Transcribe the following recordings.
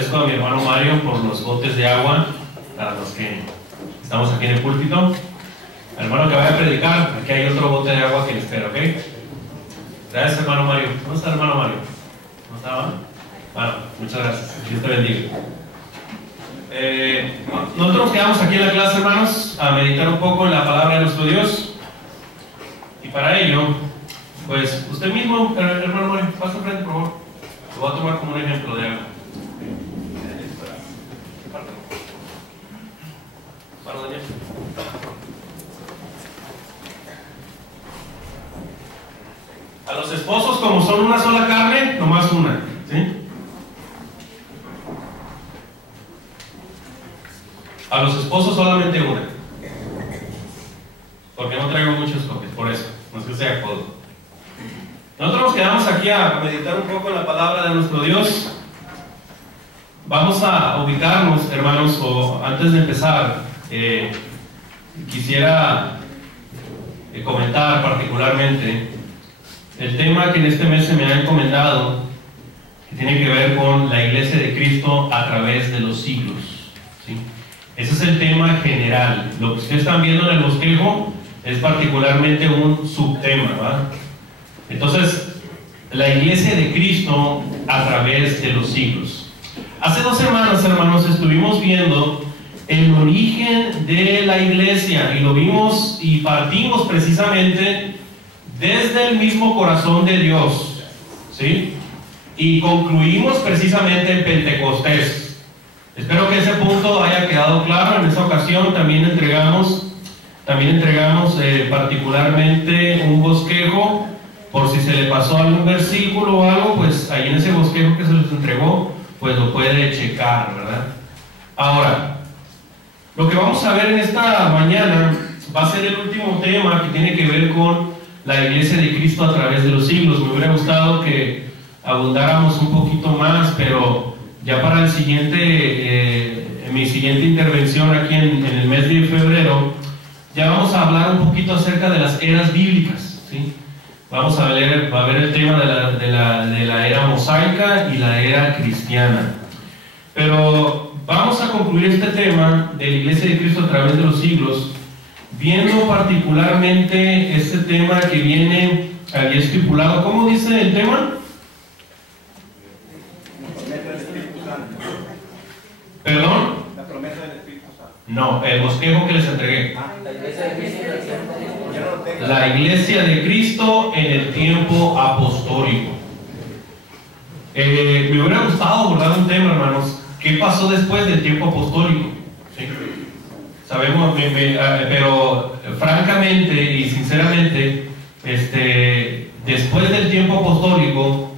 agradezco a mi hermano Mario por los botes de agua para los que estamos aquí en el púlpito. Al hermano que vaya a predicar, aquí hay otro bote de agua que le espera, ¿ok? Gracias, hermano Mario. ¿Dónde está el hermano Mario? ¿No estaba? Bueno, muchas gracias. Dios te bendiga. Nosotros nos quedamos aquí en la clase, hermanos, a meditar un poco en la palabra de nuestro Dios. Y para ello, pues usted mismo, hermano Mario, pasa al frente, por favor. Lo voy a tomar como un ejemplo de algo. Para Daniel. A los esposos, como son una sola carne, nomás una, ¿sí? A los esposos solamente una. Porque no traigo muchos copias, por eso. No es que sea codo. Nosotros nos quedamos aquí a meditar un poco en la palabra de nuestro Dios. Vamos a ubicarnos, hermanos, o antes de empezar, quisiera comentar particularmente el tema que en este mes se me ha encomendado, que tiene que ver con la Iglesia de Cristo a través de los siglos, ¿sí? Ese es el tema general. Lo que ustedes están viendo en el bosquejo es particularmente un subtema, ¿va? Entonces, la Iglesia de Cristo a través de los siglos. Hace 2 semanas, hermanos, estuvimos viendo el origen de la Iglesia y lo vimos y partimos precisamente desde el mismo corazón de Dios, ¿sí? Y concluimos precisamente en Pentecostés. Espero que ese punto haya quedado claro. En esta ocasión también entregamos particularmente un bosquejo, por si se le pasó algún versículo o algo, pues ahí en ese bosquejo que se les entregó, pues lo puede checar, ¿verdad? Ahora, lo que vamos a ver en esta mañana va a ser el último tema que tiene que ver con la Iglesia de Cristo a través de los siglos. Me hubiera gustado que abundáramos un poquito más, pero ya para el siguiente, mi siguiente intervención aquí en el mes de febrero, ya vamos a hablar un poquito acerca de las eras bíblicas, ¿sí? Vamos a ver el tema de la era mosaica y la era cristiana. Pero vamos a concluir este tema de la Iglesia de Cristo a través de los siglos, viendo particularmente este tema que viene ahí estipulado. ¿Cómo dice el tema? La promesa del Espíritu Santo. ¿Perdón? La promesa del Espíritu Santo. No, el bosquejo que les entregué. La iglesia de Cristo. La Iglesia de Cristo en el tiempo apostólico. Me hubiera gustado abordar un tema, hermanos. ¿Qué pasó después del tiempo apostólico? ¿Sí? Sabemos, pero francamente y sinceramente, después del tiempo apostólico,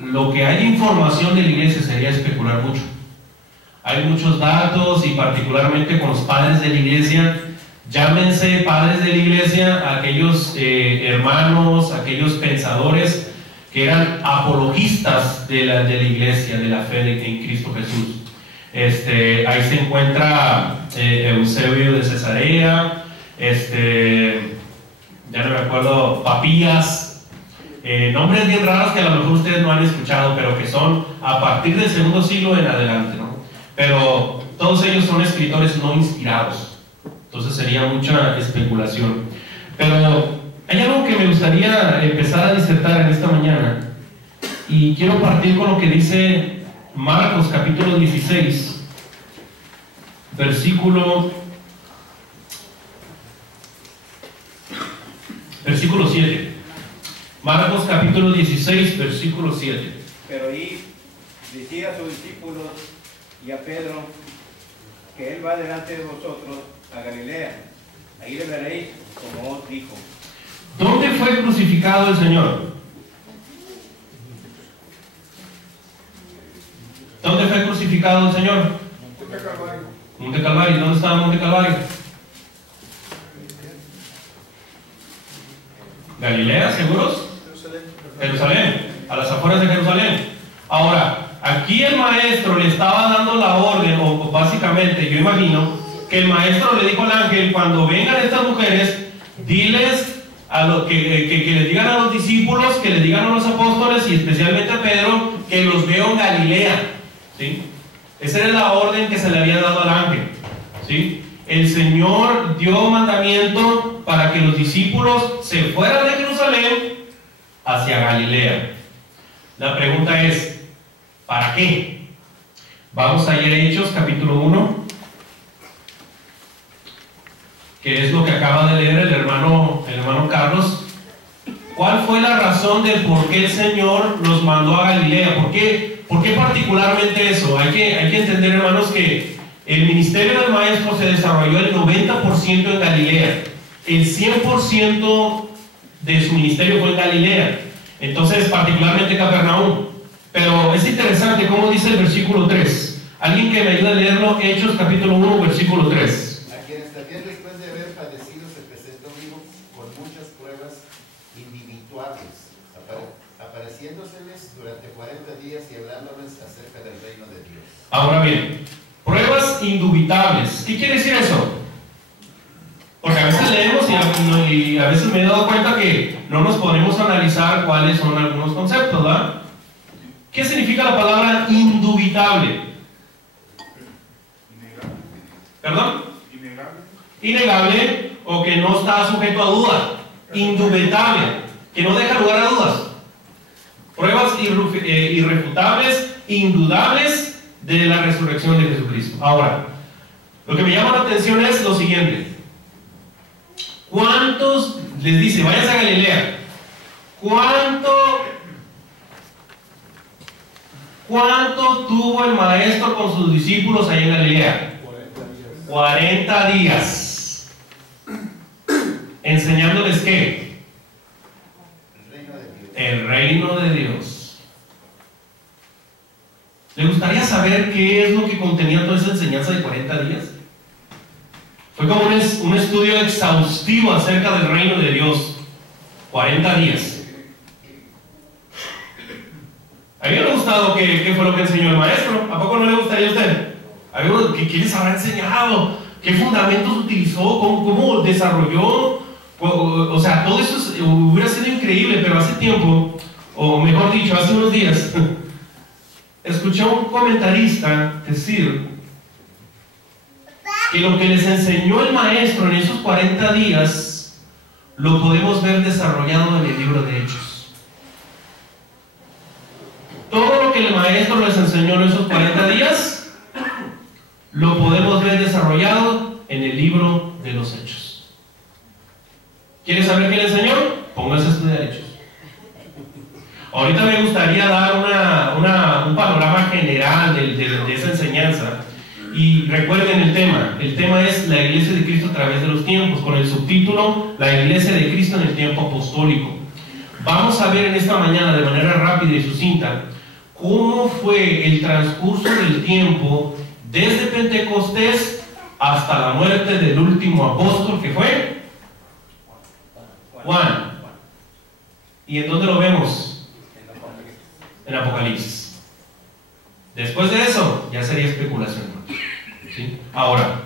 lo que hay información de la Iglesia sería especular mucho. Hay muchos datos, y particularmente con los padres de la Iglesia. Llámense padres de la Iglesia aquellos hermanos, aquellos pensadores que eran apologistas de la Iglesia, de la fe en Cristo Jesús. Ahí se encuentra Eusebio de Cesarea, ya no me acuerdo, Papías, nombres bien raros que a lo mejor ustedes no han escuchado, pero que son a partir del segundo siglo en adelante, ¿no? Pero todos ellos son escritores no inspirados. Entonces sería mucha especulación. Pero hay algo que me gustaría empezar a disertar en esta mañana, y quiero partir con lo que dice Marcos capítulo 16, versículo 7. Marcos capítulo 16, versículo 7. Pero ahí decía a sus discípulos y a Pedro que él va delante de vosotros a Galilea. Ahí le veréis como os dijo. ¿Dónde fue crucificado el Señor? ¿Dónde fue crucificado el Señor? Monte Calvario. Monte Calvario. ¿Dónde estaba Monte Calvario? ¿Galilea, seguros? Jerusalén, a las afueras de Jerusalén. Ahora, aquí el maestro le estaba dando la orden, o básicamente yo imagino que el maestro le dijo al ángel: cuando vengan estas mujeres, diles a lo que les digan a los discípulos, que les digan a los apóstoles y especialmente a Pedro, que los veo en Galilea, ¿sí? Esa era la orden que se le había dado al ángel, ¿sí? El Señor dio mandamiento para que los discípulos se fueran de Jerusalén hacia Galilea. La pregunta es, ¿para qué? Vamos a ir a Hechos capítulo 1, que es lo que acaba de leer el hermano Carlos. ¿Cuál fue la razón del por qué el Señor los mandó a Galilea? ¿Por qué particularmente eso? Hay que entender, hermanos, que el ministerio del Maestro se desarrolló el 90% en Galilea. El 100% de su ministerio fue en Galilea. Entonces, particularmente Capernaum. Pero es interesante cómo dice el versículo 3. ¿Alguien que me ayude a leerlo? Hechos capítulo 1, versículo 3. A quienes también después de haber padecido se presentó vivo con muchas pruebas individuales, apareciéndoseles durante 40 días y hablándoles acerca del reino de Dios. Ahora bien, pruebas indubitables. ¿Qué quiere decir eso? Porque a veces leemos y a veces me he dado cuenta que no nos ponemos a analizar cuáles son algunos conceptos, ¿verdad? ¿Qué significa la palabra indubitable? ¿Perdón? Innegable o que no está sujeto a duda. Indubitable, que no deja lugar a dudas. Pruebas irrefutables, indudables de la resurrección de Jesucristo. Ahora, lo que me llama la atención es lo siguiente. ¿Cuántos, les dice, váyanse a Galilea? ¿Cuánto tuvo el Maestro con sus discípulos ahí en Galilea? 40 días. ¿Enseñándoles qué? El reino de Dios. ¿Le gustaría saber qué es lo que contenía toda esa enseñanza de 40 días? Fue como un estudio exhaustivo acerca del reino de Dios. 40 días. A mí me ha gustado qué fue lo que enseñó el Maestro. ¿A poco no le gustaría a usted? A mí, ¿qué les habrá enseñado? ¿Qué fundamentos utilizó? ¿Cómo desarrolló? O sea, todo eso hubiera sido increíble, pero hace tiempo, o mejor dicho, hace unos días, escuché a un comentarista decir que lo que les enseñó el Maestro en esos 40 días lo podemos ver desarrollado en el libro de Hechos. Todo lo que el Maestro les enseñó en esos 40 días lo podemos ver desarrollado en el libro de los Hechos. ¿Quieres saber qué le enseñó? Póngase a estudiar Hechos. Ahorita me gustaría dar un panorama general de esa enseñanza. Y recuerden el tema. El tema es la Iglesia de Cristo a través de los tiempos, con el subtítulo La Iglesia de Cristo en el tiempo apostólico. Vamos a ver en esta mañana de manera rápida y sucinta cómo fue el transcurso del tiempo desde Pentecostés hasta la muerte del último apóstol, que fue Juan. ¿Y en dónde lo vemos? En Apocalipsis. Después de eso ya sería especulación, ¿sí? Ahora,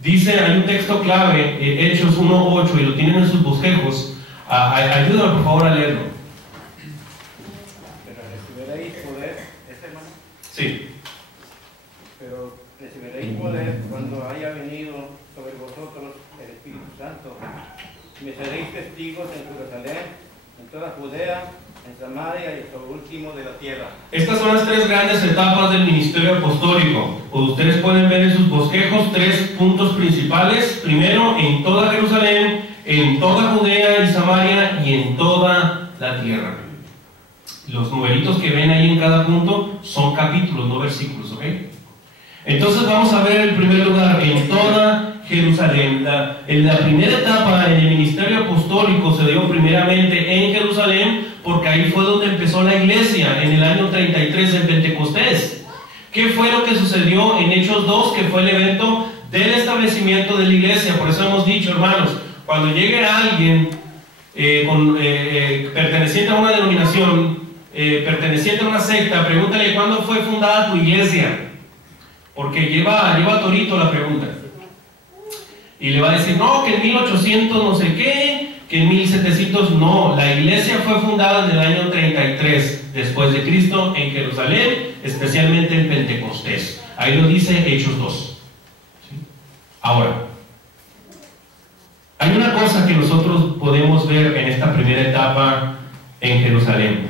dice, hay un texto clave, Hechos 1:8, y lo tienen en sus bosquejos. Ayúdame por favor a leerlo. Pero recibiréis poder, hermano. Sí. Pero recibiréis poder cuando haya venido sobre vosotros el Espíritu Santo. Me seréis testigos en Jerusalén, en toda Judea, en Samaria y hasta lo último de la tierra. Estas son las tres grandes etapas del ministerio apostólico. Ustedes pueden ver en sus bosquejos tres puntos principales. Primero, en toda Jerusalén, en toda Judea y Samaria y en toda la tierra. Los numeritos que ven ahí en cada punto son capítulos, no versículos, ¿ok? Entonces vamos a ver en primer lugar en toda Jerusalén. En la primera etapa en el ministerio apostólico se dio primeramente en Jerusalén, porque ahí fue donde empezó la iglesia, en el año 33 en Pentecostés. ¿Qué fue lo que sucedió en Hechos 2? Que fue el evento del establecimiento de la iglesia. Por eso hemos dicho, hermanos, cuando llegue alguien perteneciente a una denominación, perteneciente a una secta, pregúntale cuándo fue fundada tu iglesia, porque lleva torito la pregunta. Y le va a decir, no, que en 1800 no sé qué, que en 1700, no, la iglesia fue fundada en el año 33 después de Cristo en Jerusalén, especialmente en Pentecostés. Ahí lo dice Hechos 2. ¿Sí? Ahora, hay una cosa que nosotros podemos ver en esta primera etapa en Jerusalén.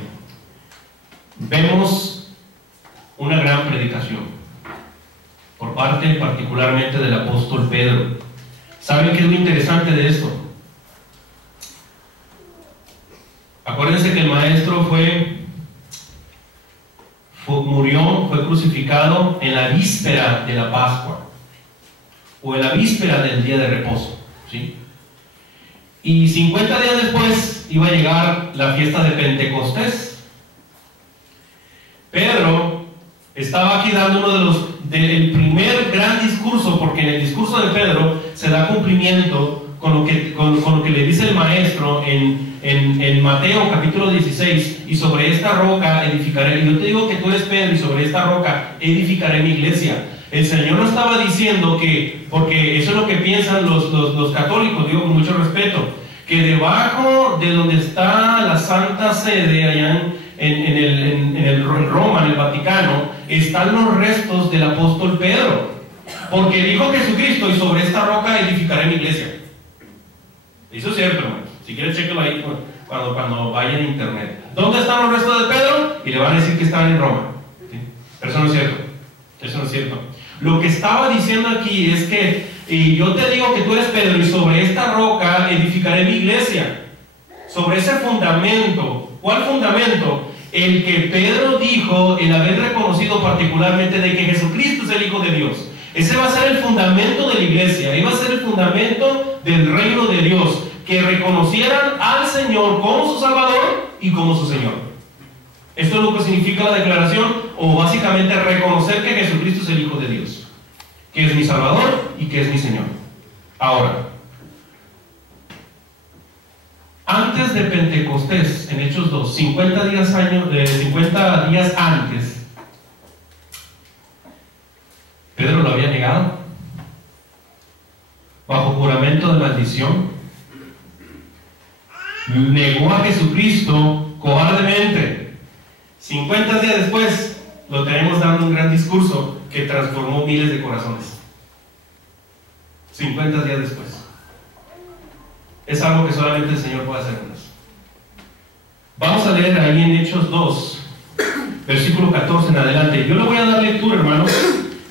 Vemos una gran predicación por parte particularmente del apóstol Pedro. ¿Saben qué es lo interesante de esto? Acuérdense que el maestro murió, fue crucificado en la víspera de la Pascua, o en la víspera del día de reposo, ¿sí? Y 50 días después iba a llegar la fiesta de Pentecostés. Pedro estaba aquí dando uno del primer gran discurso, porque en el discurso de Pedro se da cumplimiento con lo que le dice el maestro en Mateo capítulo 16, y sobre esta roca edificaré. Y yo te digo que tú eres Pedro, y sobre esta roca edificaré mi iglesia. El Señor no estaba diciendo que, porque eso es lo que piensan los católicos, digo con mucho respeto, que debajo de donde está la Santa Sede, allá en Roma, en el Vaticano, están los restos del apóstol Pedro, porque dijo Jesucristo, y sobre esta roca edificaré mi iglesia. Eso es cierto, hermano. Si quieres, chéquelo ahí cuando vaya en internet. ¿Dónde están los restos de Pedro? Y le van a decir que estaban en Roma. ¿Sí? Pero eso no es cierto. Eso no es cierto. Lo que estaba diciendo aquí es que, y yo te digo que tú eres Pedro, y sobre esta roca edificaré mi iglesia. Sobre ese fundamento. ¿Cuál fundamento? El que Pedro dijo, el haber reconocido particularmente de que Jesucristo es el Hijo de Dios. Ese va a ser el fundamento de la iglesia, ahí va a ser el fundamento del reino de Dios, que reconocieran al Señor como su Salvador y como su Señor. Esto es lo que significa la declaración, o básicamente reconocer que Jesucristo es el Hijo de Dios, que es mi Salvador y que es mi Señor. Ahora, antes de Pentecostés, en Hechos 2, 50 días antes, Pedro lo había negado bajo juramento de maldición. Negó a Jesucristo cobardemente. 50 días después lo tenemos dando un gran discurso que transformó miles de corazones. 50 días después. Es algo que solamente el Señor puede hacernos. Vamos a leer ahí en Hechos 2, versículo 14 en adelante. Yo le voy a dar lectura, hermanos.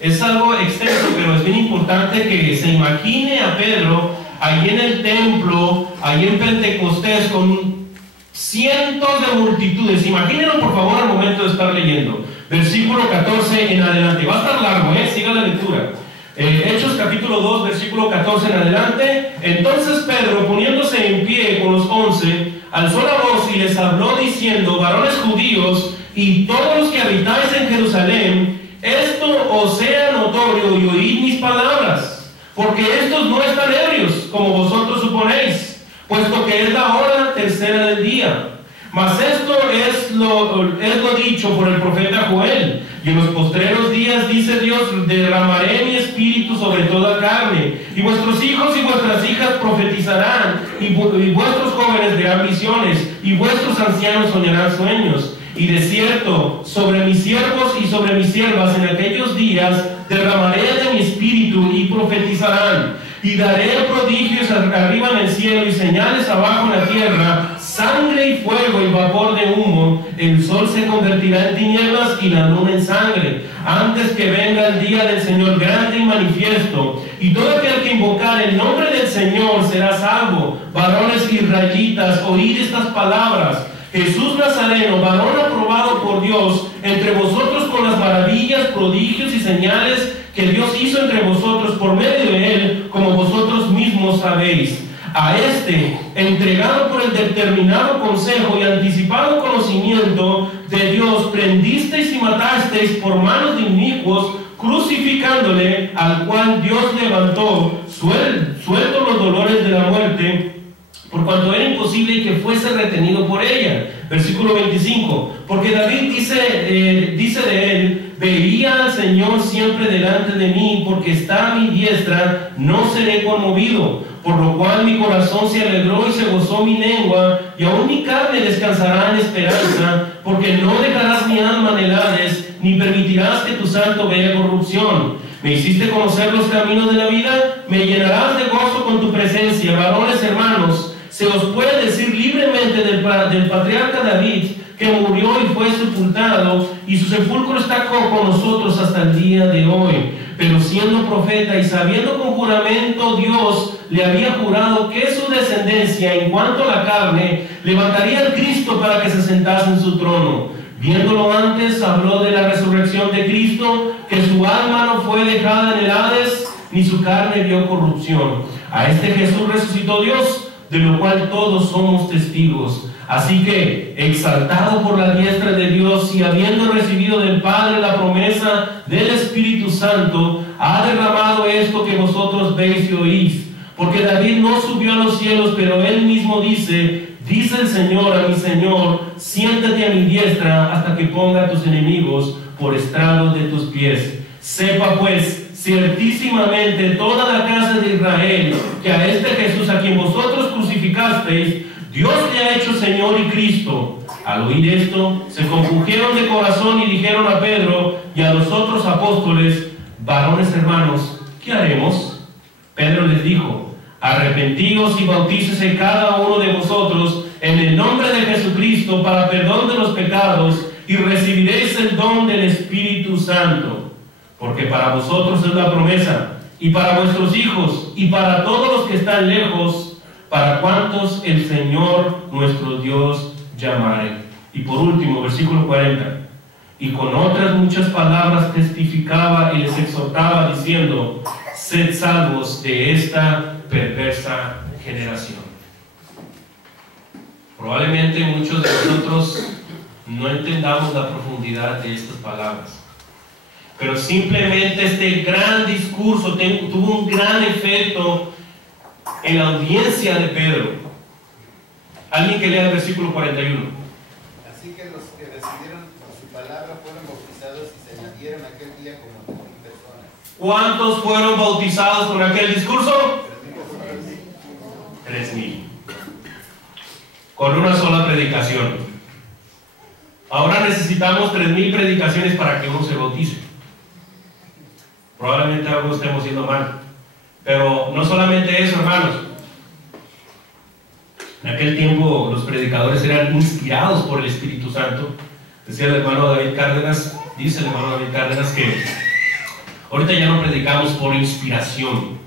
Es algo extenso, pero es bien importante que se imagine a Pedro allí en el templo, allí en Pentecostés, con cientos de multitudes. Imagínenlo, por favor, al momento de estar leyendo. Versículo 14 en adelante. Va a estar largo, siga la lectura. Hechos capítulo 2, versículo 14 en adelante. Entonces Pedro, poniéndose en pie con los 11, alzó la voz y les habló diciendo: varones judíos y todos los que habitáis en Jerusalén, esto os sea notorio, y oíd mis palabras, porque estos no están ebrios, como vosotros suponéis, puesto que es la hora tercera del día. Mas esto es lo dicho por el profeta Joel: y en los postreros días, dice Dios, derramaré mi espíritu sobre toda carne, y vuestros hijos y vuestras hijas profetizarán, y vuestros jóvenes verán visiones, y vuestros ancianos soñarán sueños. Y de cierto, sobre mis siervos y sobre mis siervas en aquellos días derramaré de mi espíritu, y profetizarán. Y daré prodigios arriba en el cielo y señales abajo en la tierra, sangre y fuego y vapor de humo. El sol se convertirá en tinieblas y la luna en sangre, antes que venga el día del Señor grande y manifiesto. Y todo aquel que invocar el nombre del Señor será salvo. Varones israelitas, oíd estas palabras: Jesús Nazareno, varón aprobado por Dios entre vosotros con las maravillas, prodigios y señales que Dios hizo entre vosotros por medio de él, como vosotros mismos sabéis. A este, entregado por el determinado consejo y anticipado conocimiento de Dios, prendisteis y matasteis por manos de inicuos, crucificándole, al cual Dios levantó, suelto los dolores de la muerte, por cuanto era imposible que fuese retenido por ella. Versículo 25. Porque David dice de él: veía al Señor siempre delante de mí, porque está a mi diestra, no seré conmovido. Por lo cual mi corazón se alegró y se gozó mi lengua, y aún mi carne descansará en esperanza, porque no dejarás mi alma en el Hades, ni permitirás que tu santo vea corrupción. Me hiciste conocer los caminos de la vida, me llenarás de gozo con tu presencia. Varones hermanos, se os puede decir libremente del patriarca David, que murió y fue sepultado, y su sepulcro está con nosotros hasta el día de hoy. Pero siendo profeta y sabiendo con juramento Dios le había jurado que su descendencia en cuanto a la carne levantaría al Cristo para que se sentase en su trono. Viéndolo antes, habló de la resurrección de Cristo, que su alma no fue dejada en el Hades, ni su carne vio corrupción. A este Jesús resucitó Dios, de lo cual todos somos testigos. Así que, exaltado por la diestra de Dios y habiendo recibido del Padre la promesa del Espíritu Santo, ha derramado esto que vosotros veis y oís. Porque David no subió a los cielos, pero él mismo dice el Señor a mi Señor, siéntate a mi diestra hasta que ponga a tus enemigos por estrado de tus pies. Sepa pues ciertísimamente toda la casa de Israel, que a este Jesús a quien vosotros crucificasteis, Dios le ha hecho Señor y Cristo. Al oír esto, se compungieron de corazón y dijeron a Pedro y a los otros apóstoles: varones hermanos, ¿qué haremos? Pedro les dijo: arrepentíos y bautícese cada uno de vosotros en el nombre de Jesucristo para perdón de los pecados, y recibiréis el don del Espíritu Santo. Porque para vosotros es la promesa, y para vuestros hijos, y para todos los que están lejos, para cuantos el Señor nuestro Dios llamare. Y por último, versículo 40. Y con otras muchas palabras testificaba y les exhortaba diciendo: sed salvos de esta perversa generación. Probablemente muchos de nosotros no entendamos la profundidad de estas palabras, pero simplemente este gran discurso tuvo un gran efecto en la audiencia de Pedro. Alguien que lea el versículo 41. Así que los que recibieron su palabra fueron bautizados y se añadieron aquel día como 3,000 personas. ¿Cuántos fueron bautizados con aquel discurso? 3,000. Con una sola predicación. Ahora necesitamos 3,000 predicaciones para que uno se bautice. Probablemente algo estemos haciendo mal. Pero no solamente eso, hermanos. En aquel tiempo los predicadores eran inspirados por el Espíritu Santo. Decía el hermano David Cárdenas, dice el hermano David Cárdenas, que ahorita ya no predicamos por inspiración,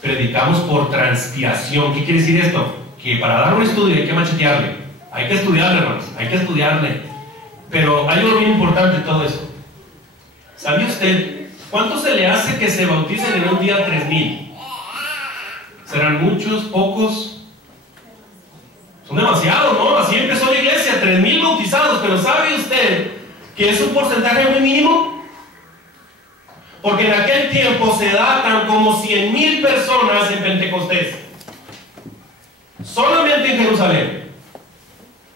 predicamos por transpiración. ¿Qué quiere decir esto? Que para dar un estudio hay que machetearle, hay que estudiarle, hermanos, hay que estudiarle. Pero hay algo bien importante en todo eso. ¿Sabía usted cuánto se le hace que se bauticen en un día 3,000? ¿Serán muchos, pocos? Son demasiados, ¿no? Así empezó la iglesia, 3,000 bautizados. Pero ¿sabe usted que es un porcentaje muy mínimo? Porque en aquel tiempo se datan como 100,000 personas en Pentecostés, solamente en Jerusalén.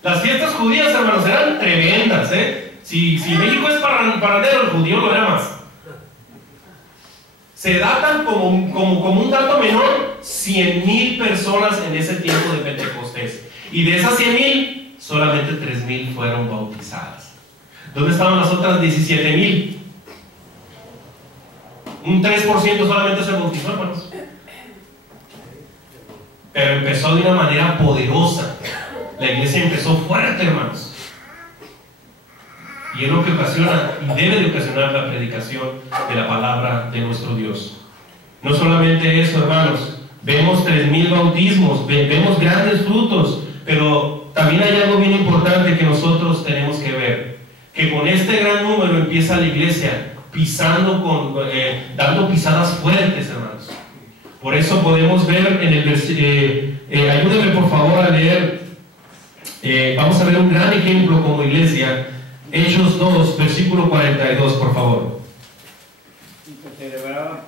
Las fiestas judías, hermanos, eran tremendas, ¿eh? Si México es parandero, el judío lo era más. Se datan como un dato menor 100,000 personas en ese tiempo de Pentecostés. Y de esas 100,000, solamente 3,000 fueron bautizadas. ¿Dónde estaban las otras 17,000? Un 3% solamente se bautizó, hermanos. Pero empezó de una manera poderosa. La iglesia empezó fuerte, hermanos. Y es lo que ocasiona y debe de ocasionar la predicación de la palabra de nuestro Dios. No solamente eso, hermanos, vemos 3,000 bautismos, vemos grandes frutos, pero también hay algo bien importante que nosotros tenemos que ver, que con este gran número empieza la iglesia dando pisadas fuertes, hermanos. Por eso podemos ver en el versículo, ayúdenme por favor a leer, vamos a ver un gran ejemplo como iglesia. Hechos 2, versículo 42, por favor.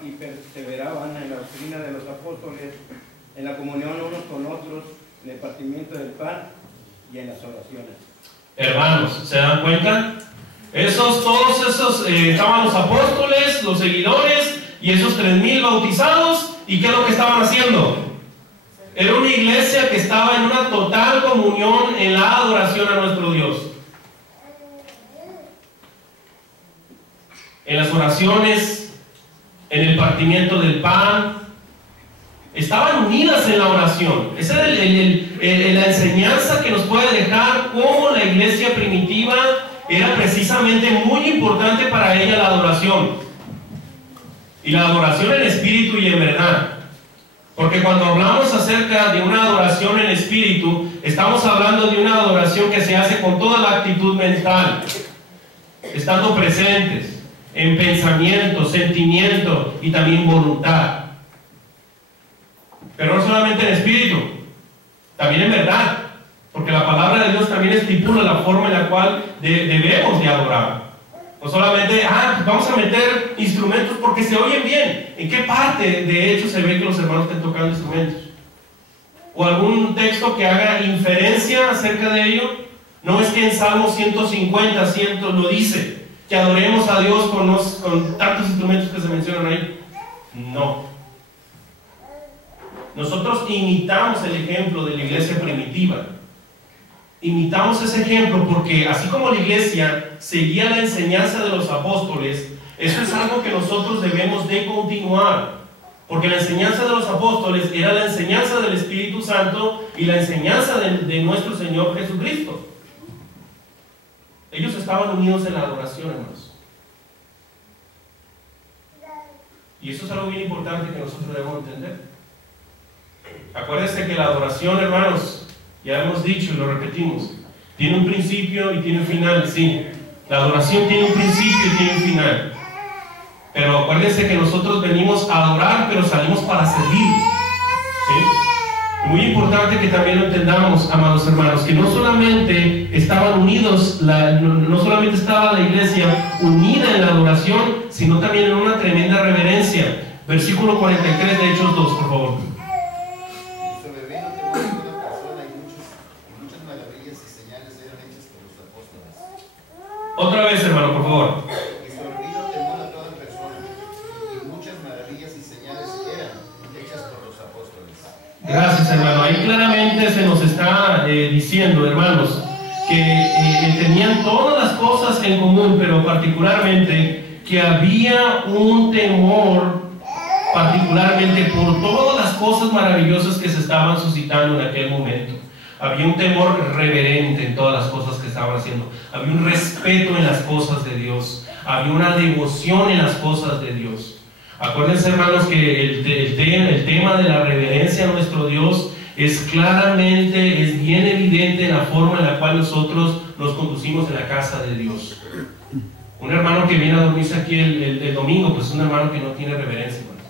Y perseveraban en la doctrina de los apóstoles, en la comunión unos con otros, en el partimiento del pan y en las oraciones. Hermanos, ¿se dan cuenta? Todos esos, estaban los apóstoles, los seguidores y esos 3,000 bautizados. ¿Y qué es lo que estaban haciendo? Era una iglesia que estaba en una total comunión en la adoración a nuestro Dios. En las oraciones, en el partimiento del pan, estaban unidas en la oración. Esa es la enseñanza que nos puede dejar cómo la iglesia primitiva era precisamente muy importante para ella la adoración. Y la adoración en espíritu y en verdad. Porque cuando hablamos acerca de una adoración en espíritu, estamos hablando de una adoración que se hace con toda la actitud mental, estando presentes en pensamiento, sentimiento y también voluntad. Pero no solamente en espíritu, también en verdad, porque la palabra de Dios también estipula la forma en la cual debemos de adorar. No solamente, vamos a meter instrumentos porque se oyen bien. ¿En qué parte de hecho se ve que los hermanos estén tocando instrumentos? ¿O algún texto que haga inferencia acerca de ello? No es que en Salmo 150, lo dice, que adoremos a Dios con tantos instrumentos que se mencionan ahí. No. Nosotros imitamos el ejemplo de la iglesia primitiva. Imitamos ese ejemplo porque así como la iglesia seguía la enseñanza de los apóstoles, eso es algo que nosotros debemos de continuar, porque la enseñanza de los apóstoles era la enseñanza del Espíritu Santo y la enseñanza de nuestro Señor Jesucristo. Ellos estaban unidos en la adoración, hermanos, y eso es algo bien importante que nosotros debemos entender. Acuérdense que la adoración, hermanos, ya hemos dicho y lo repetimos, tiene un principio y tiene un final. Sí, la adoración tiene un principio y tiene un final. Pero acuérdense que nosotros venimos a adorar, pero salimos para servir. ¿Sí? Muy importante que también lo entendamos, amados hermanos, que no solamente estaban unidos, no solamente estaba la iglesia unida en la adoración, sino también en una tremenda reverencia. Versículo 43 de Hechos 2, por favor. Otra vez, hermano, por favor. Y sobrevino temor a toda persona, y muchas maravillas y señales eran hechas por los apóstoles. Gracias, hermano. Ahí claramente se nos está diciendo, hermanos, que tenían todas las cosas en común, pero particularmente que había un temor, particularmente por todas las cosas maravillosas que se estaban suscitando en aquel momento. Había un temor reverente en todas las cosas que estaban haciendo. Había un respeto en las cosas de Dios. Había una devoción en las cosas de Dios. Acuérdense, hermanos, que el tema de la reverencia a nuestro Dios es bien evidente en la forma en la cual nosotros nos conducimos en la casa de Dios. Un hermano que viene a dormirse aquí el domingo, pues es un hermano que no tiene reverencia, hermanos.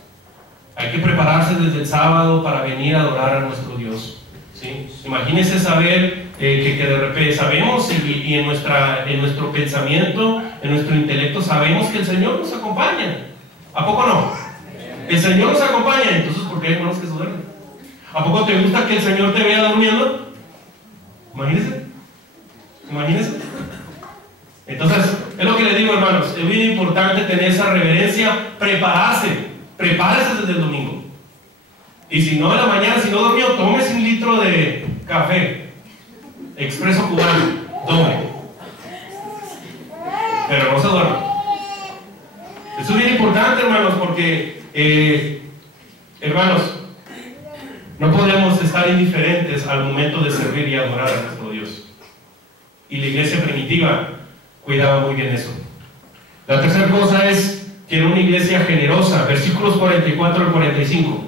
Hay que prepararse desde el sábado para venir a adorar a nuestro Dios. ¿Sí? Imagínense saber que de repente sabemos y en nuestro pensamiento, en nuestro intelecto sabemos que el Señor nos acompaña. ¿A poco no? El Señor nos acompaña, entonces ¿por qué hay hermanos que se duermen? ¿A poco te gusta que el Señor te vea durmiendo? Imagínense. Entonces, es lo que les digo, hermanos, es bien importante tener esa reverencia, prepárese desde el domingo. Y si no en la mañana, si no durmió, tómese 1 litro de café expreso cubano, tome, pero no se duerma. Eso es bien importante, hermanos, porque hermanos, no podemos estar indiferentes al momento de servir y adorar a nuestro Dios. Y la iglesia primitiva cuidaba muy bien eso. La tercera cosa es que era una iglesia generosa. Versículos 44 al 45.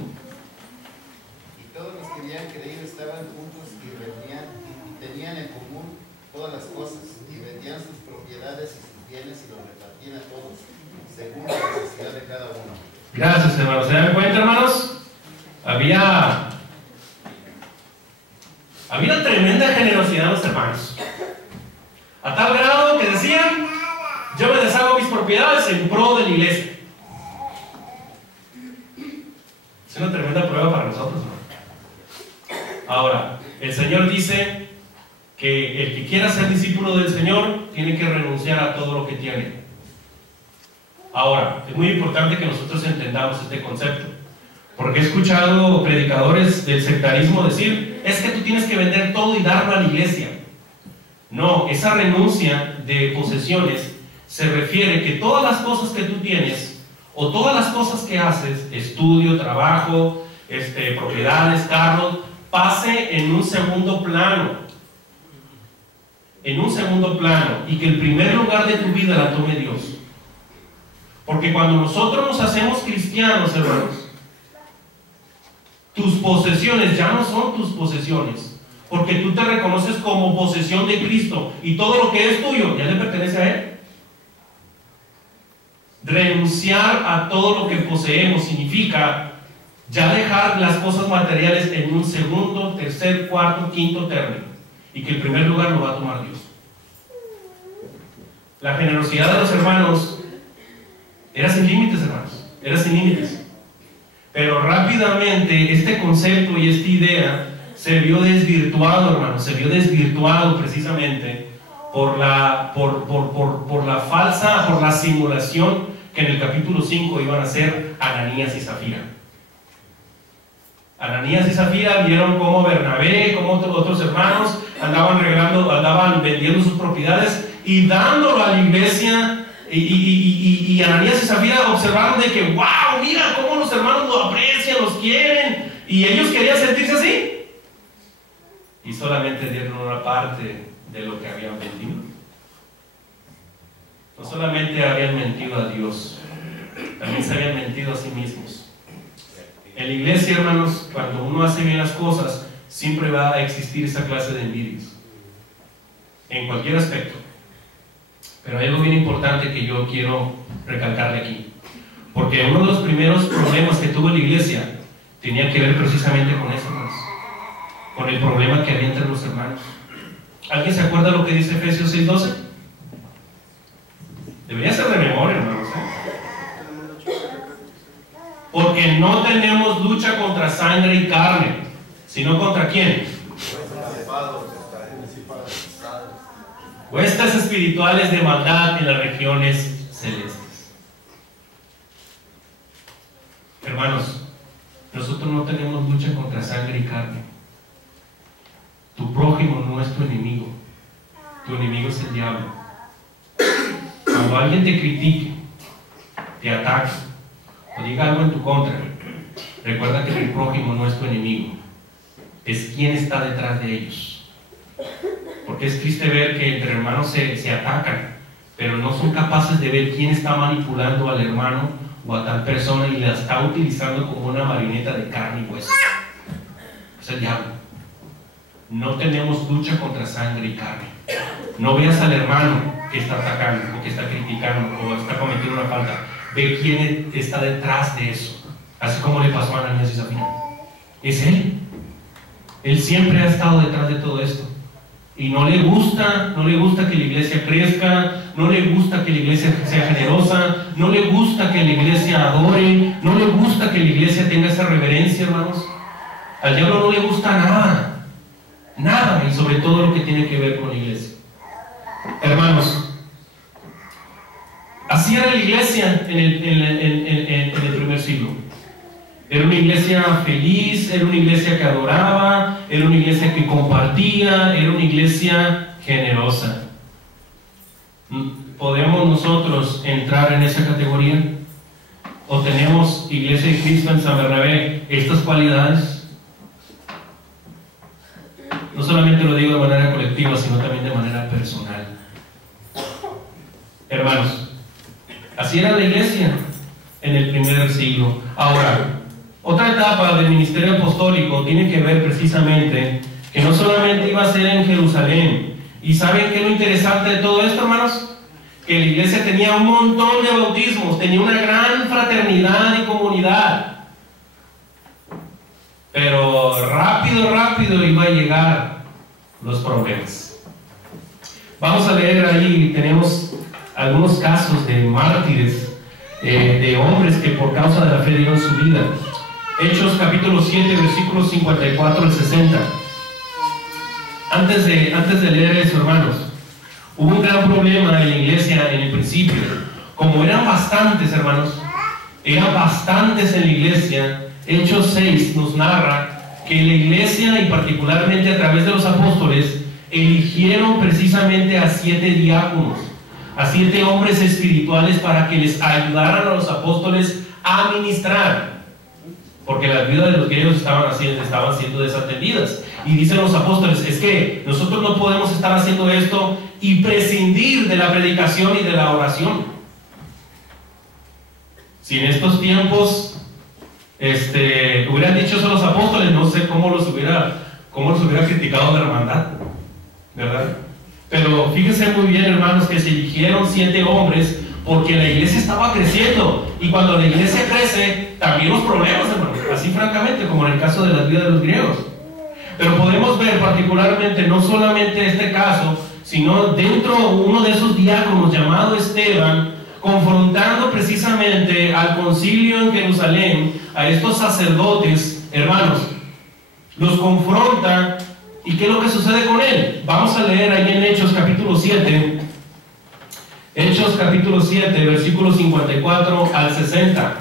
Gracias, hermanos. ¿Se dan cuenta, hermanos? Había tremenda generosidad en los hermanos. A tal grado que decían, yo me deshago mis propiedades en pro de la iglesia. Es una tremenda prueba para nosotros, ¿no? Ahora, el Señor dice que el que quiera ser discípulo del Señor tiene que renunciar a todo lo que tiene. Ahora, es muy importante que nosotros entendamos este concepto, porque he escuchado predicadores del sectarismo decir, es que tú tienes que vender todo y darlo a la iglesia. No, esa renuncia de posesiones se refiere que todas las cosas que tú tienes, o todas las cosas que haces, estudio, trabajo, propiedades, carros, pase en un segundo plano. En un segundo plano, y que el primer lugar de tu vida la tome Dios. Porque cuando nosotros nos hacemos cristianos, hermanos, tus posesiones ya no son tus posesiones, porque tú te reconoces como posesión de Cristo, y todo lo que es tuyo ya le pertenece a Él. Renunciar a todo lo que poseemos significa ya dejar las cosas materiales en un segundo, tercer, cuarto, quinto término, y que el primer lugar lo va a tomar Dios. La generosidad de los hermanos era sin límites, hermanos, era sin límites. Pero rápidamente este concepto y esta idea se vio desvirtuado, hermanos, se vio desvirtuado precisamente por la simulación que en el capítulo 5 iban a hacer Ananías y Zafira. Ananías y Zafira vieron cómo Bernabé, como otros hermanos andaban vendiendo sus propiedades y dándolo a la iglesia. Y Ananías y Zafira observaron de que, wow, mira cómo los hermanos lo aprecian, los quieren, y ellos querían sentirse así, y solamente dieron una parte de lo que habían vendido. No solamente habían mentido a Dios, también se habían mentido a sí mismos. En la iglesia, hermanos, cuando uno hace bien las cosas, siempre va a existir esa clase de envidias, en cualquier aspecto. Pero hay algo bien importante que yo quiero recalcarle aquí, porque uno de los primeros problemas que tuvo la iglesia tenía que ver precisamente con eso, hermanos, con el problema que había entre los hermanos. ¿Alguien se acuerda lo que dice Efesios 6:12? Debería ser de memoria, hermanos, porque no tenemos lucha contra sangre y carne, sino contra ¿quién? Huestes espirituales de maldad en las regiones celestes. Hermanos, nosotros no tenemos lucha contra sangre y carne. Tu prójimo no es tu enemigo, tu enemigo es el diablo. Cuando alguien te critique, te ataque o diga algo en tu contra, recuerda que tu prójimo no es tu enemigo, es quien está detrás de ellos. Porque es triste ver que entre hermanos se atacan, pero no son capaces de ver quién está manipulando al hermano o a tal persona y la está utilizando como una marioneta de carne y hueso. Es el diablo. No tenemos lucha contra sangre y carne. No veas al hermano que está atacando, o que está criticando, o está cometiendo una falta. Ve quién está detrás de eso. Así como le pasó a Ananías y Zafira. Es él. Él siempre ha estado detrás de todo esto. Y no le gusta que la iglesia crezca, no le gusta que la iglesia sea generosa, no le gusta que la iglesia adore, no le gusta que la iglesia tenga esa reverencia, hermanos. Al diablo no le gusta nada, nada, y sobre todo lo que tiene que ver con la iglesia. Hermanos, así era la iglesia en el primer siglo. Era una iglesia feliz, era una iglesia que adoraba, era una iglesia que compartía, era una iglesia generosa. ¿Podemos nosotros entrar en esa categoría? ¿O tenemos Iglesia de Cristo en San Bernabé estas cualidades? No solamente lo digo de manera colectiva, sino también de manera personal. Hermanos, así era la iglesia en el primer siglo. Ahora, otra etapa del ministerio apostólico tiene que ver precisamente que no solamente iba a ser en Jerusalén. ¿Y saben qué es lo interesante de todo esto, hermanos? Que la iglesia tenía un montón de bautismos, tenía una gran fraternidad y comunidad. Pero rápido iba a llegar los problemas. Vamos a leer ahí, tenemos algunos casos de mártires, de hombres que por causa de la fe dieron su vida. Hechos capítulo 7, versículos 54 al 60. Antes de leer eso, hermanos, hubo un gran problema en la iglesia en el principio. Como eran bastantes, hermanos, eran bastantes en la iglesia, Hechos 6 nos narra que la iglesia, y particularmente a través de los apóstoles, eligieron precisamente a 7 diáconos, a 7 hombres espirituales para que les ayudaran a los apóstoles a ministrar, porque las vidas de los griegos estaban siendo desatendidas. Y dicen los apóstoles, es que nosotros no podemos estar haciendo esto y prescindir de la predicación y de la oración. Si en estos tiempos hubieran dicho eso los apóstoles, no sé cómo los hubiera criticado la hermandad, ¿verdad? Pero fíjense muy bien, hermanos, que se eligieron 7 hombres porque la iglesia estaba creciendo, y cuando la iglesia crece, también los problemas, hermanos, así francamente, como en el caso de las vidas de los griegos. Pero podemos ver particularmente, no solamente este caso, sino dentro uno de esos diáconos llamado Esteban, confrontando precisamente al concilio en Jerusalén, a estos sacerdotes, hermanos, los confronta. ¿Y qué es lo que sucede con él? Vamos a leer ahí en Hechos capítulo 7, Hechos capítulo 7, versículos 54 al 60.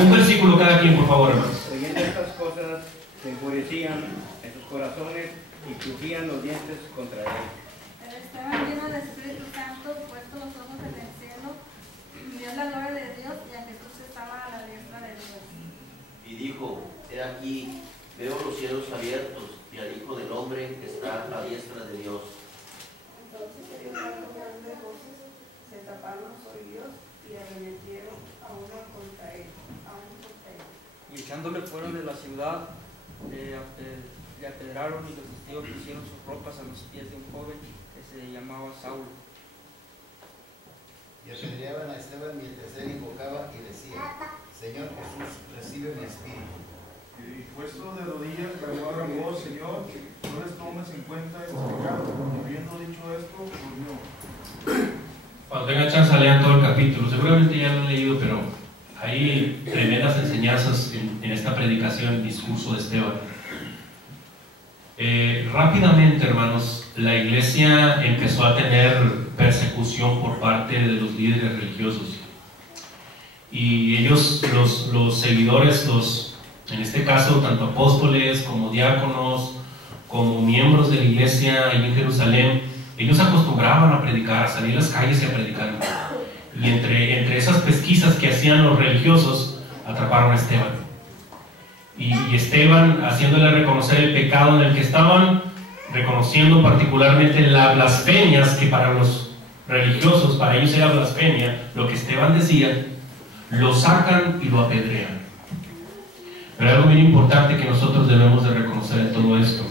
Un versículo cada quien, por favor, hermanos. Oyendo estas cosas, se enfurecían en sus corazones y crujían los dientes contra él. Pero estaban llenos del Espíritu Santo, puestos los ojos en el cielo, vio la gloria de Dios y a Jesús que estaba a la diestra de Dios. Y dijo, he aquí, veo los cielos abiertos y al Hijo del Hombre que está a la diestra de Dios. Entonces se dio una grande voces, se taparon los oídos y arremetieron a uno contra él, Y echándole fuera de la ciudad, le apedraron, y los testigos pusieron sus ropas a los pies de un joven que se llamaba Saulo. Y apedreaban a Esteban mientras él invocaba y decía, Señor Jesús, recibe mi espíritu. Y puesto de rodillas, clamó a gran voz, Señor, no les tomes en cuenta este pecado. Y habiendo dicho esto, durmió. Cuando tengan chance, lean todo el capítulo. Seguramente ya lo han leído, pero hay tremendas enseñanzas en esta predicación, el discurso de Esteban. Rápidamente, hermanos, la iglesia empezó a tener persecución por parte de los líderes religiosos. Y ellos, los seguidores, en este caso, tanto apóstoles como diáconos, como miembros de la iglesia ahí en Jerusalén, ellos acostumbraban a predicar, a salir a las calles y a predicar. Y entre esas pesquisas que hacían los religiosos, atraparon a Esteban. Y Esteban, haciéndole reconocer el pecado en el que estaban, reconociendo particularmente las blasfemias, que para los religiosos, para ellos era blasfemia, lo que Esteban decía, lo sacan y lo apedrean. Pero algo bien importante que nosotros debemos de reconocer en todo esto,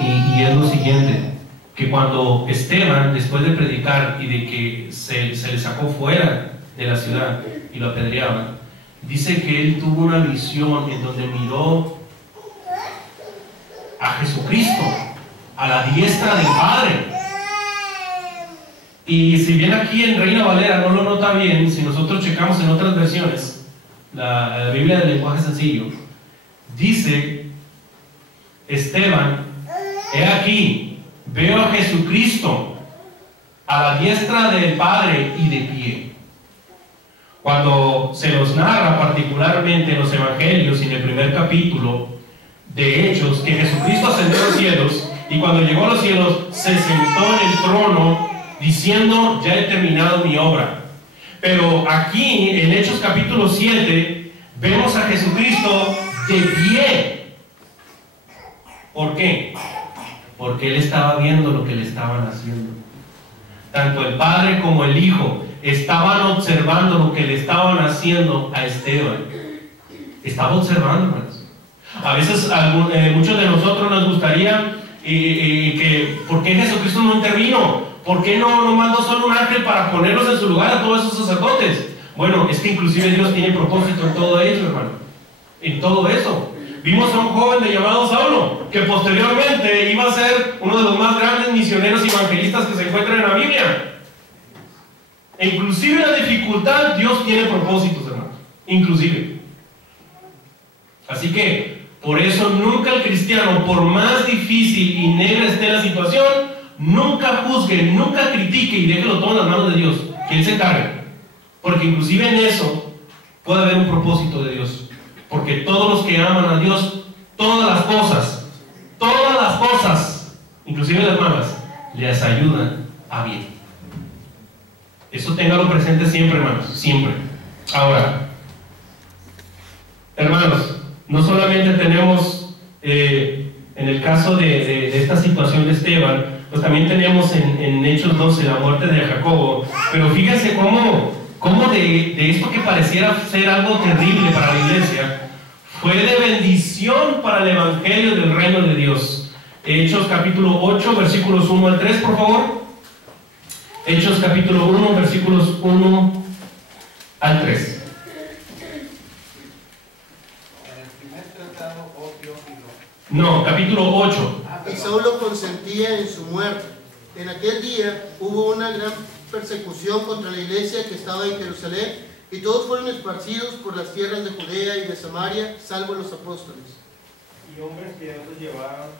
y es lo siguiente, que cuando Esteban, después de predicar y de que se le sacó fuera de la ciudad y lo apedreaban, dice que él tuvo una visión en donde miró a Jesucristo a la diestra del Padre. Y si bien aquí en Reina Valera no lo nota bien, si nosotros checamos en otras versiones, la Biblia del lenguaje sencillo, dice Esteban, he aquí, veo a Jesucristo a la diestra del Padre y de pie. Cuando se nos narra particularmente en los evangelios, en el primer capítulo de Hechos, que Jesucristo ascendió a los cielos, y cuando llegó a los cielos se sentó en el trono diciendo, ya he terminado mi obra. Pero aquí en Hechos capítulo 7 vemos a Jesucristo de pie. ¿Por qué? Porque él estaba viendo lo que le estaban haciendo. Tanto el Padre como el Hijo estaban observando lo que le estaban haciendo a Esteban. Estaba observando, hermanos. A veces muchos de nosotros nos gustaría que, ¿por qué Jesucristo no intervino? ¿Por qué no mandó solo un ángel para ponerlos en su lugar a todos esos sacerdotes? Bueno, es que inclusive Dios tiene propósito en todo eso, hermano. En todo eso. Vimos a un joven llamado Saulo, que posteriormente iba a ser uno de los más grandes misioneros y evangelistas que se encuentran en la Biblia. E inclusive en la dificultad, Dios tiene propósitos, hermano. Inclusive. Así que, por eso nunca el cristiano, por más difícil y negra esté la situación, nunca juzgue, nunca critique y déjelo todo en las manos de Dios, que Él se encargue. Porque inclusive en eso puede haber un propósito de Dios. Porque todos los que aman a Dios, todas las cosas, inclusive las malas, les ayudan a bien. Eso téngalo presente siempre, hermanos, siempre. Ahora, hermanos, no solamente tenemos en el caso de esta situación de Esteban, pues también tenemos en Hechos 12 la muerte de Jacobo. Pero fíjense cómo de esto que pareciera ser algo terrible para la iglesia, fue de bendición para el evangelio del reino de Dios. Hechos capítulo 8, versículos 1 al 3, por favor. Hechos capítulo 1, versículos 1 al 3. En el primer tratado, opio y No, capítulo 8. Y Saulo consentía en su muerte. En aquel día hubo una gran persecución contra la iglesia que estaba en Jerusalén, y todos fueron esparcidos por las tierras de Judea y de Samaria, salvo los apóstoles. Y hombres piadosos llevaron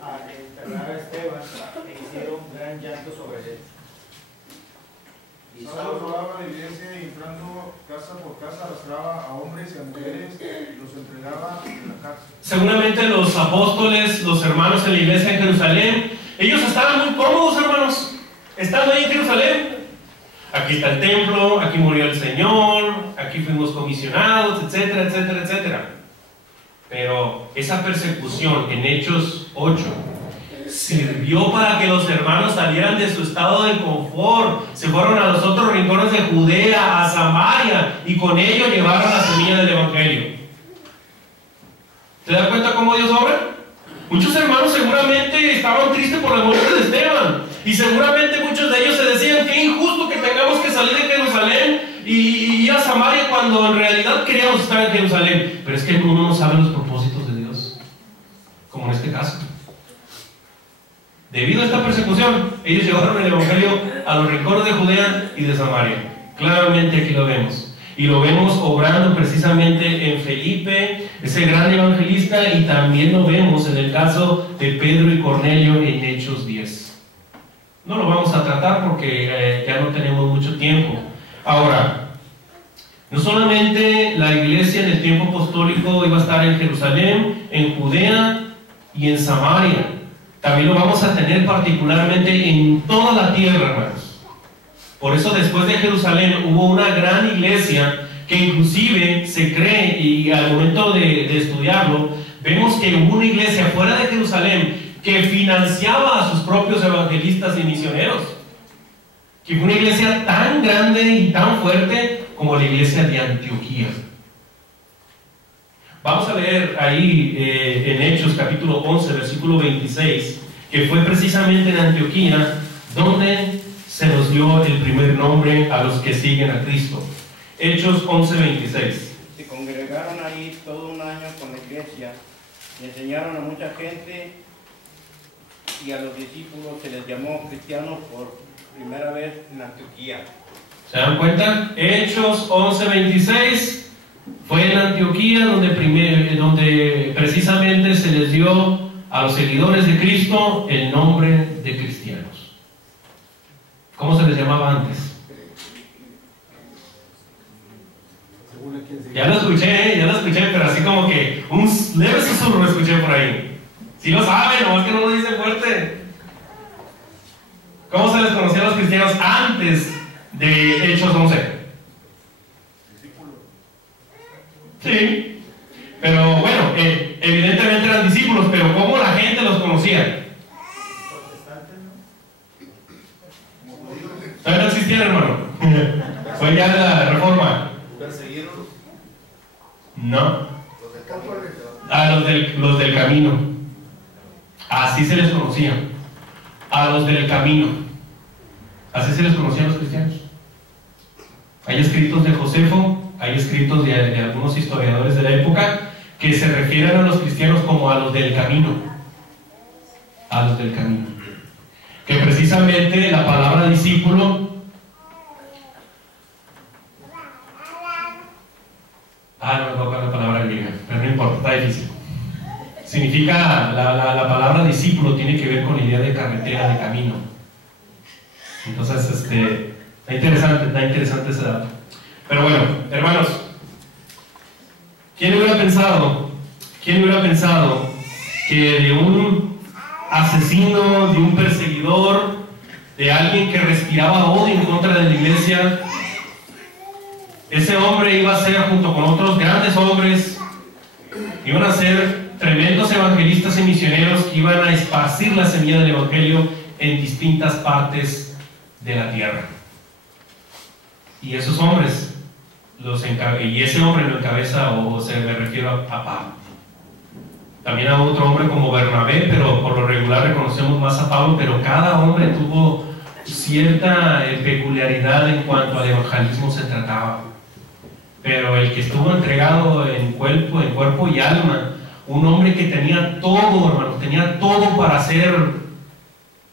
a enterrar a Esteban e hicieron gran llanto sobre él. Y Saulo Saulo, robaba la iglesia y entrando casa por casa arrastraba a hombres y a mujeres y los entregaba en la cárcel. Seguramente los apóstoles, los hermanos en la iglesia en Jerusalén, ellos estaban muy cómodos, hermanos, estando ahí en Jerusalén. Aquí está el templo, aquí murió el Señor, aquí fuimos comisionados, etcétera, etcétera, etcétera. Pero esa persecución en Hechos 8 sirvió para que los hermanos salieran de su estado de confort, se fueron a los otros rincones de Judea, a Samaria, y con ello llevaron la semilla del evangelio. ¿Te das cuenta cómo Dios obra? Muchos hermanos seguramente estaban tristes por la muerte de Esteban, y seguramente muchos de ellos se decían: qué injusto que tengamos que salir de Jerusalén y ir a Samaria cuando en realidad queríamos estar en Jerusalén. Pero es que uno no sabe los propósitos de Dios, como en este caso. Debido a esta persecución, ellos llevaron el evangelio a los rincones de Judea y de Samaria. Claramente aquí lo vemos. Y lo vemos obrando precisamente en Felipe, ese gran evangelista, y también lo vemos en el caso de Pedro y Cornelio en Hechos 10. No lo vamos a tratar porque ya no tenemos mucho tiempo. Ahora, no solamente la iglesia en el tiempo apostólico iba a estar en Jerusalén, en Judea y en Samaria. También lo vamos a tener particularmente en toda la tierra, hermanos. Por eso después de Jerusalén hubo una gran iglesia que inclusive se cree, y al momento de estudiarlo, vemos que hubo una iglesia fuera de Jerusalén que financiaba a sus propios evangelistas y misioneros. Que fue una iglesia tan grande y tan fuerte como la iglesia de Antioquía. Vamos a leer ahí en Hechos capítulo 11, versículo 26, que fue precisamente en Antioquía donde se nos dio el primer nombre a los que siguen a Cristo. Hechos 11, 26. Se congregaron ahí todo un año con la iglesia y enseñaron a mucha gente, y a los discípulos se les llamó cristianos por primera vez en Antioquía. ¿Se dan cuenta? Hechos 11, 26 fue en Antioquía donde precisamente se les dio a los seguidores de Cristo el nombre de cristianos. ¿Cómo se les llamaba antes? Ya lo escuché, pero así como que un leve susurro lo escuché por ahí. Si lo saben, nomás que no lo dicen fuerte. ¿Cómo se les conocía a los cristianos antes de Hechos 11? Sí, pero bueno, evidentemente eran discípulos, pero ¿cómo la gente los conocía? Todavía no existían, hermano. Fue ya la reforma. ¿Perseguirlos? No. A los del camino. Así se les conocía. A los del camino. Así se les conocían a los cristianos. Hay escritos de Josefo, hay escritos de algunos historiadores de la época que se refieren a los cristianos como a los del camino. A los del camino. Que precisamente la palabra discípulo, no me acuerdo la palabra griega, pero no importa, está difícil. Significa, la palabra discípulo tiene que ver con la idea de carretera, de camino. Entonces, está interesante ese dato. Pero bueno, hermanos, ¿quién hubiera pensado que de un asesino, de un perseguidor, de alguien que respiraba odio en contra de la iglesia, ese hombre iba a ser, junto con otros grandes hombres, iban a ser tremendos evangelistas y misioneros que iban a esparcir la semilla del evangelio en distintas partes de la tierra? Y esos hombres, y ese hombre lo encabeza, me refiero a Pablo. También a otro hombre como Bernabé, pero por lo regular reconocemos más a Pablo, pero cada hombre tuvo cierta peculiaridad en cuanto al evangelismo se trataba. Pero el que estuvo entregado en cuerpo y alma, un hombre que tenía todo, hermano, tenía todo para ser,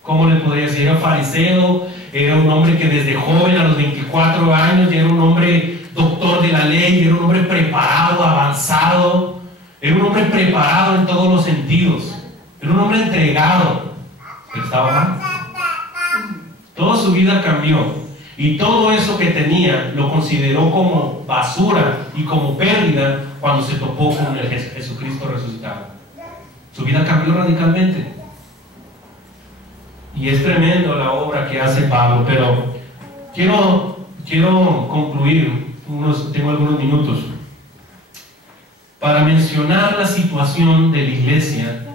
¿cómo le podría decir? Era fariseo, era un hombre que desde joven, a los 24 años, ya era un hombre doctor de la ley, era un hombre preparado, avanzado, era un hombre preparado en todos los sentidos, era un hombre entregado, pero estaba mal. Toda su vida cambió, y todo eso que tenía lo consideró como basura y como pérdida cuando se topó con el Jesucristo resucitado. Su vida cambió radicalmente. Y es tremendo la obra que hace Pablo, pero quiero concluir, tengo algunos minutos, para mencionar la situación de la iglesia,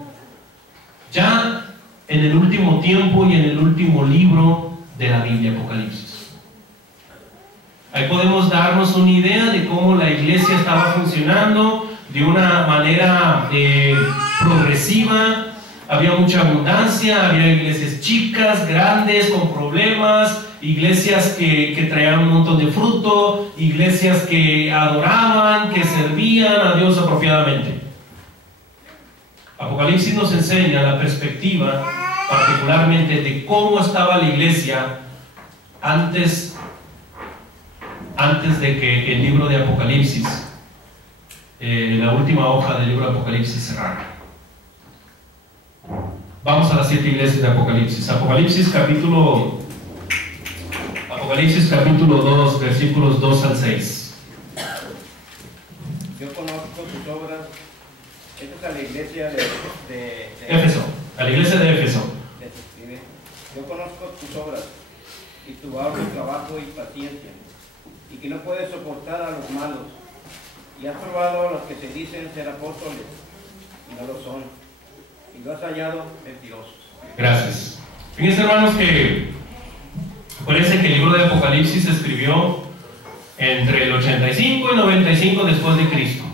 ya en el último tiempo y en el último libro de la Biblia, Apocalipsis. Ahí podemos darnos una idea de cómo la iglesia estaba funcionando de una manera progresiva. Había mucha abundancia, había iglesias chicas, grandes, con problemas, iglesias que traían un montón de fruto, iglesias que adoraban, que servían a Dios apropiadamente. Apocalipsis nos enseña la perspectiva particularmente de cómo estaba la iglesia antes de que el libro de Apocalipsis, la última hoja del libro de Apocalipsis cerrara. Vamos a las 7 iglesias de Apocalipsis. Apocalipsis capítulo 2, versículos 2 al 6. Yo conozco tus obras. Esta es a la iglesia de Éfeso, a la iglesia de Éfeso. Yo conozco tus obras y tu arduo trabajo y paciencia, y que no puedes soportar a los malos, y has probado a los que se dicen ser apóstoles y no lo son, y lo has hallado mentirosos. Gracias. Fíjense, hermanos, que parece que el libro de Apocalipsis se escribió entre el 85 y 95 después de Cristo.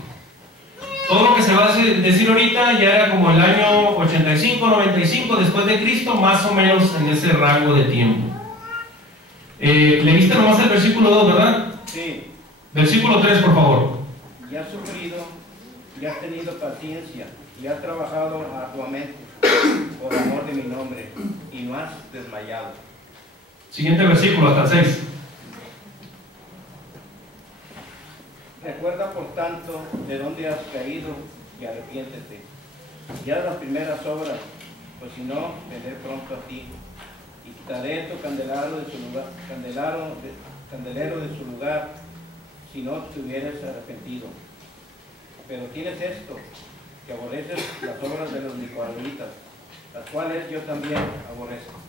Todo lo que se va a decir ahorita ya era como el año 85, 95 después de Cristo, más o menos en ese rango de tiempo. Leíste nomás el versículo 2, ¿verdad? Sí. Versículo 3, por favor. Y has sufrido, y has tenido paciencia, y has trabajado arduamente por amor de mi nombre, y no has desmayado. Siguiente versículo, hasta el 6. Recuerda, por tanto, de dónde has caído y arrepiéntete. Y haz las primeras obras, pues si no, vendré pronto a ti y quitaré tu candelero de su lugar, candelero de su lugar, si no te hubieras arrepentido. Pero tienes esto, que aborreces las obras de los nicolaitas, las cuales yo también aborrezco.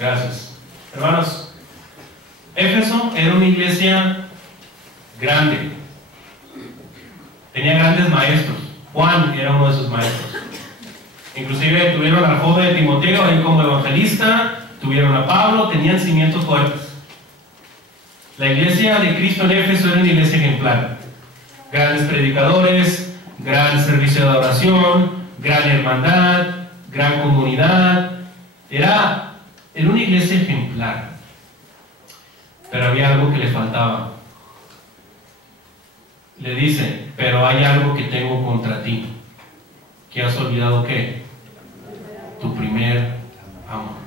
Gracias. Hermanos, Éfeso era una iglesia grande. Tenía grandes maestros. Juan era uno de sus maestros. Inclusive tuvieron al joven Timoteo ahí como evangelista, tuvieron a Pablo, tenían cimientos fuertes. La iglesia de Cristo en Éfeso era una iglesia ejemplar. Grandes predicadores, gran servicio de adoración, gran hermandad, gran comunidad. Era una iglesia ejemplar. Pero había algo que le faltaba. Le dice, pero hay algo que tengo contra ti. ¿Que has olvidado qué? Tu primer amor.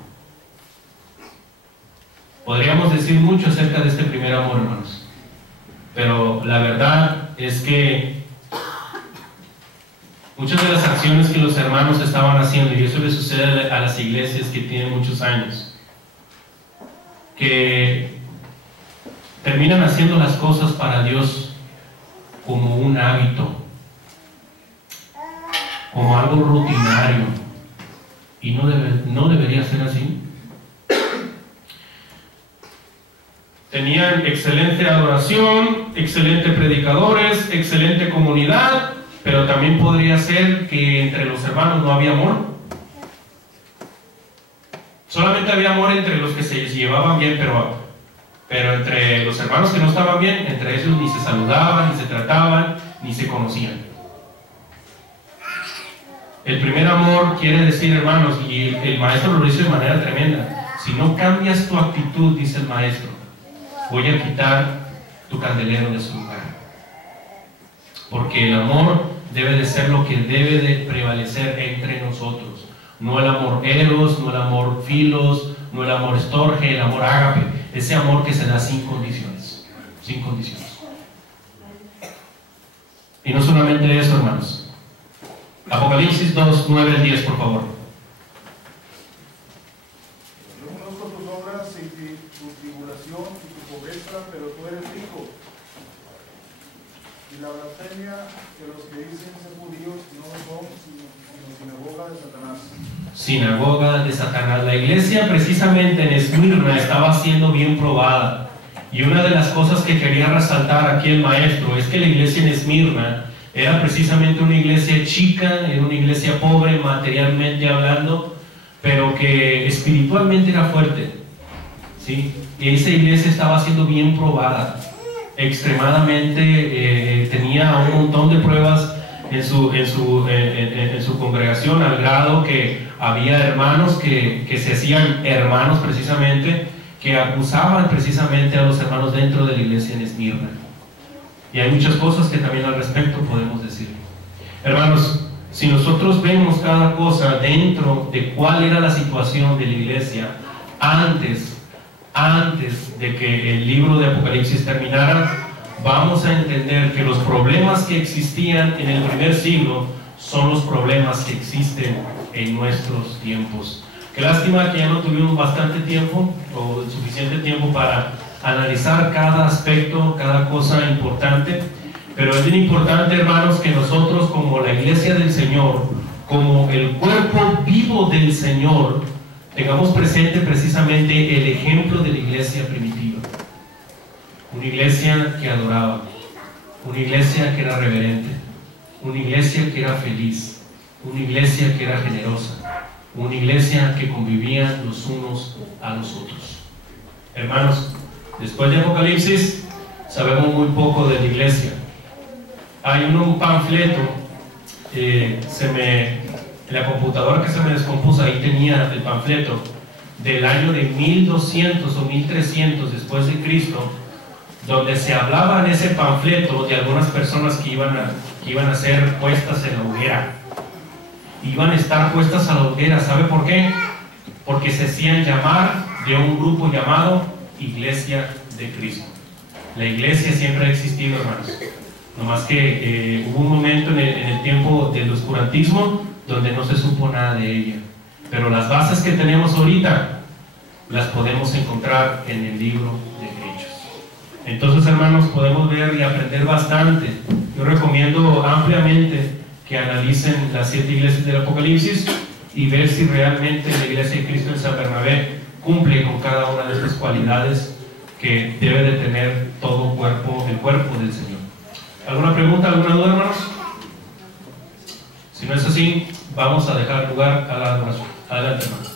Podríamos decir mucho acerca de este primer amor, hermanos, pero la verdad es que Muchas de las acciones que los hermanos estaban haciendo, y eso le sucede a las iglesias que tienen muchos años, que terminan haciendo las cosas para Dios como un hábito, como algo rutinario, y no debería ser así. Tenían excelente adoración, excelente predicadores, excelente comunidad, pero también podría ser que entre los hermanos no había amor. Solamente había amor entre los que se llevaban bien, pero entre los hermanos que no estaban bien, entre ellos ni se saludaban, ni se trataban, ni se conocían. El primer amor quiere decir, hermanos, y el maestro lo dice de manera tremenda, si no cambias tu actitud, dice el maestro, voy a quitar tu candelero de su lugar. Porque el amor debe de ser lo que debe de prevalecer entre nosotros. No el amor eros, no el amor filos, no el amor estorge, el amor ágape. Ese amor que se da sin condiciones. Sin condiciones. Y no solamente eso, hermanos. Apocalipsis 2, 9 al 10, por favor. Yo conozco tus obras y tu tribulación y tu pobreza, pero tú eres rico. Y la blasfemia que los que dicen ser judíos no son sino sinagoga de Satanás. Sinagoga de Satanás. La iglesia precisamente en Esmirna estaba siendo bien probada. Y una de las cosas que quería resaltar aquí el maestro es que la iglesia en Esmirna era precisamente una iglesia chica, era una iglesia pobre materialmente hablando, pero que espiritualmente era fuerte, ¿sí? Y esa iglesia estaba siendo bien probada, extremadamente, tenía un montón de pruebas en su congregación, al grado que había hermanos que se hacían hermanos precisamente, que acusaban precisamente a los hermanos dentro de la iglesia en Esmirna. Y hay muchas cosas que también al respecto podemos decir. Hermanos, si nosotros vemos cada cosa dentro de cuál era la situación de la iglesia antes de que el libro de Apocalipsis terminara, vamos a entender que los problemas que existían en el primer siglo son los problemas que existen en nuestros tiempos. Qué lástima que ya no tuvimos bastante tiempo o suficiente tiempo para analizar cada aspecto, cada cosa importante, pero es bien importante, hermanos, que nosotros como la iglesia del Señor, como el cuerpo vivo del Señor, tengamos presente precisamente el ejemplo de la iglesia primitiva. Una iglesia que adoraba, una iglesia que era reverente, una iglesia que era feliz, una iglesia que era generosa, una iglesia que convivía los unos a los otros. Hermanos, después de Apocalipsis sabemos muy poco de la iglesia. Hay un panfleto, en la computadora que se me descompuso, ahí tenía el panfleto del año de 1200 o 1300 después de Cristo, donde se hablaba en ese panfleto de algunas personas que iban a ser puestas en la hoguera. Iban a estar puestas a la hoguera. ¿Sabe por qué? Porque se hacían llamar de un grupo llamado Iglesia de Cristo. La iglesia siempre ha existido, hermanos. Nomás que hubo un momento en el tiempo del oscurantismo donde no se supo nada de ella. Pero las bases que tenemos ahorita las podemos encontrar en el libro de Hechos. Entonces, hermanos, podemos ver y aprender bastante. Yo recomiendo ampliamente que analicen las 7 iglesias del Apocalipsis y ver si realmente la iglesia de Cristo en San Bernabé cumple con cada una de estas cualidades que debe de tener todo el cuerpo del Señor. ¿Alguna pregunta, alguna duda, hermanos? Si no es así, vamos a dejar lugar a la oración. Adelante, hermanos.